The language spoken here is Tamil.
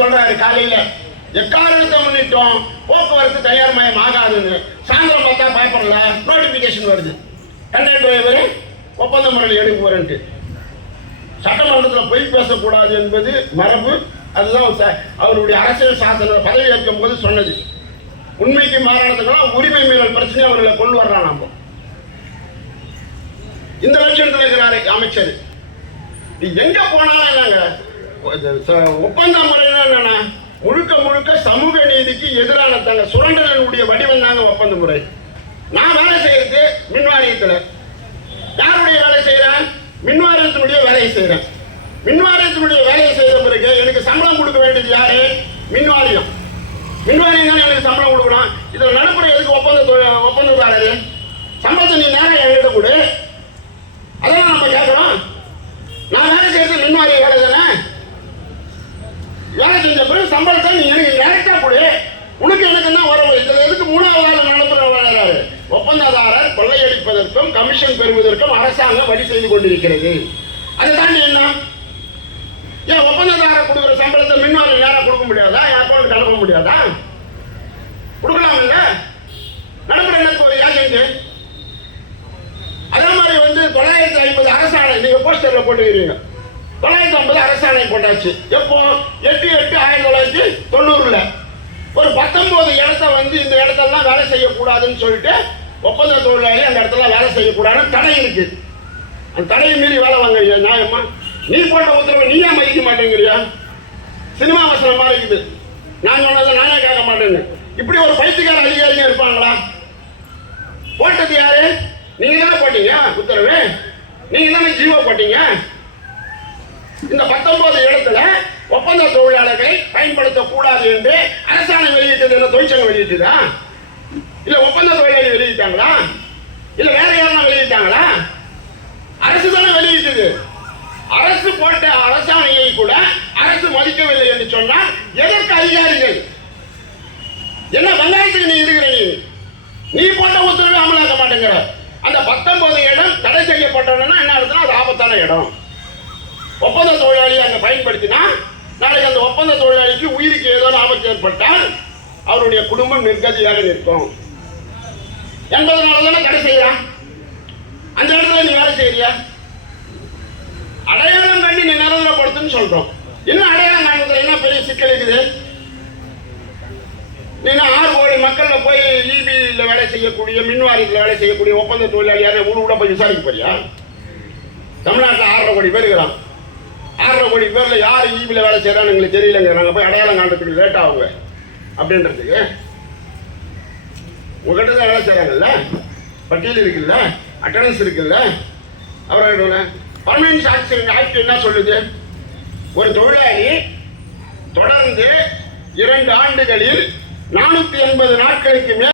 சொல்றாரு காலையில எக்காரணத்தை முன்னிட்டோம் போக்குவரத்து தனியார் மயம் ஆகாதுன்னு. சாயந்தரம் பார்த்தா பயப்படல, நோட்டிபிகேஷன் வருது கண்டக்டர் டிரைவர் ஒப்பந்த முறையில் எடுக்க போறேன்ட்டு. சட்டமன்றத்தில் பொய் பேசக்கூடாது என்பது மரபு. அதுதான் அவருடைய அரசியல் சாசன பதவி ஏற்கும் போது சொன்னது. உண்மைக்கு மாறானதுக்கெல்லாம் உரிமை மீறல் பிரச்சனை அவர்களை கொண்டு வர்றான். நம்ம இந்த லட்சணத்தில் இருக்கிறாரு அமைச்சர். எங்க போனாலும் என்னங்க ஒப்பந்த முறைன்னா என்னன்னா முழுக்க முழுக்க சமூக நீதிக்கு எதிரான தாங்க சுரண்டனுடைய வடிவம் தாங்க ஒப்பந்த முறை. நான் வேலை செய்யறது மின்வாரியத்தில். யாருடைய வேலை செய்யறேன்? மின்வாரியத்தினுடைய வேலையை செய்யறேன். மின்வாரியத்தினுடைய வேலையை செய்த பிறகு எனக்கு சம்பளம் கொடுக்க வேண்டியது யாரு? மின்வாரியம். மின்வாரியம் தானே எனக்கு சம்பளம் கொடுக்கணும். இதில் நடைமுறை எதுக்கு ஒப்பந்தக்காரரு? சம்பளத்தை நீ நேரம் என்கிட்ட கொடு. அதெல்லாம் நம்ம கேட்கறோம். நான் வேலை செய்யறது மின்வாரிய வேலை தானே. வேலை செஞ்ச பிறகு சம்பளத்தை நீ எனக்கு டேரக்டா கொடு. உனக்கு எனக்கு தான் உறவு. இதில் எதுக்கு மூணாவது நடைமுறை வராரு? ஒப்பந்ததாரர் கொள்ளையடிப்பதற்கும் கமிஷன் பெறுவதற்கும் அரசாங்கம் வழி செய்து கொண்டிருக்கிறது. அதை தாண்டி என்ன? ஏன் ஒப்பந்ததாரர் கொடுக்குற சம்பளத்தை மின்வாரியம் நேரம் கொடுக்க முடியாதா? என் அக்கௌண்ட் அனுப்ப முடியாதா? கொடுக்கலாம் இல்ல? நடைமுறை எனக்கு ஒரு ஏஜென்ட். அதே மாதிரி 950 அரசாணை நீங்க போஸ்டர்ல போட்டுக்கிறீங்க. 950 அரசாணை போட்டாச்சு. எப்போ? 8/8/1990 ஒரு 19 இடத்த இந்த இடத்தெல்லாம் வேலை செய்யக்கூடாதுன்னு சொல்லிட்டு ஒப்பந்த தொழிலாளி அந்த இடத்துல வேலை செய்யக்கூடாதுன்னு தடை இருக்கு. அந்த தடையை மீறி வேலை வாங்குறியா? நியாயமா? நீ போட்ட உத்தரவை நீயே மதிக்க மாட்டேங்கிறியா? சினிமா வசனம் மாதிரி இருக்குது. நான் சொன்னதை நானே கேட்க மாட்டேன்னு. இப்படி ஒரு பைத்தியக்கார அதிகாரிங்க இருப்பாங்களா? போட்டது யாரு? நீங்க தானே போட்டீங்க உத்தரவு. நீங்க தானே ஜீவோ போட்டீங்க. இந்த 19 இடத்துல ஒப்பந்த தொழிலாளர்களை பயன்படுத்தக்கூடாது என்று அரசாணை வெளியிட்டது என்ன? தொழிற்சங்கம் வெளியிட்டதா? இல்ல ஒப்பந்த தொழிலாளி வெளியிட்டாங்களா? இல்ல வேற யாரும் வெளியிட்டாங்களா? அரசு தானே வெளியிட்டது. அரசு போட்ட அரசாணையை கூட அரசு மதிக்கவில்லை என்று சொன்னால் எதற்கு அதிகாரிகள்? என்ன வெங்காயத்துக்கு நீ இருக்கிற? நீ போட்ட உத்தரவு அமலாக்க மாட்டேங்கிற. அந்த 19 இடம் தடை செய்யப்பட்டதுன்னா என்ன அர்த்தம்? அது ஆபத்தான இடம். ஒப்பந்த தொழிலாளி அங்க பயன்படுத்தினா நாளைக்கு அந்த ஒப்பந்த தொழிலாளிக்கு உயிருக்கு ஏதோ ஆபத்து ஏற்பட்டால் அவருடைய குடும்பம் நிர்கதியாக நிற்கும் என்பதனால தானே தடை செய்யறான். அந்த இடத்துல நீ வேலை செய்யறியா? அடையாளம் கண்டி நீ நிரந்தரப்படுத்துன்னு சொல்றோம். இன்னும் அடையாளம் காண்பதில் என்ன பெரிய சிக்கல் இருக்குது? நீங்க 6 கோடி மக்கள்ல போய் ஈபியில வேலை செய்யக்கூடிய மின்வாரியத்தில் வேலை செய்யக்கூடிய ஒப்பந்த தொழிலாளியான ஊர் கூட போய் விசாரிக்க போறியா? தமிழ்நாட்டில் 6.5 கோடி பேர் இருக்கிறான். 6.5 கோடி பேர்ல யார் ஈபியில வேலை செய்யறான்னு எங்களுக்கு தெரியலங்க. நாங்க போய் அடையாளம் காண்றதுக்கு லேட் ஆகுங்க அப்படின்றதுக்கு உங்ககிட்ட தான் வேலை செய்யறாங்கல்ல, பட்டியல் இருக்குல்ல, அட்டண்டன்ஸ் இருக்குல்ல. அவரோட பர்மனன்ட் ஆக்ட் என்ன சொல்லுது? ஒரு தொழிலாளி தொடர்ந்து 2 ஆண்டுகளில் 480 நாட்களுக்கு மேல்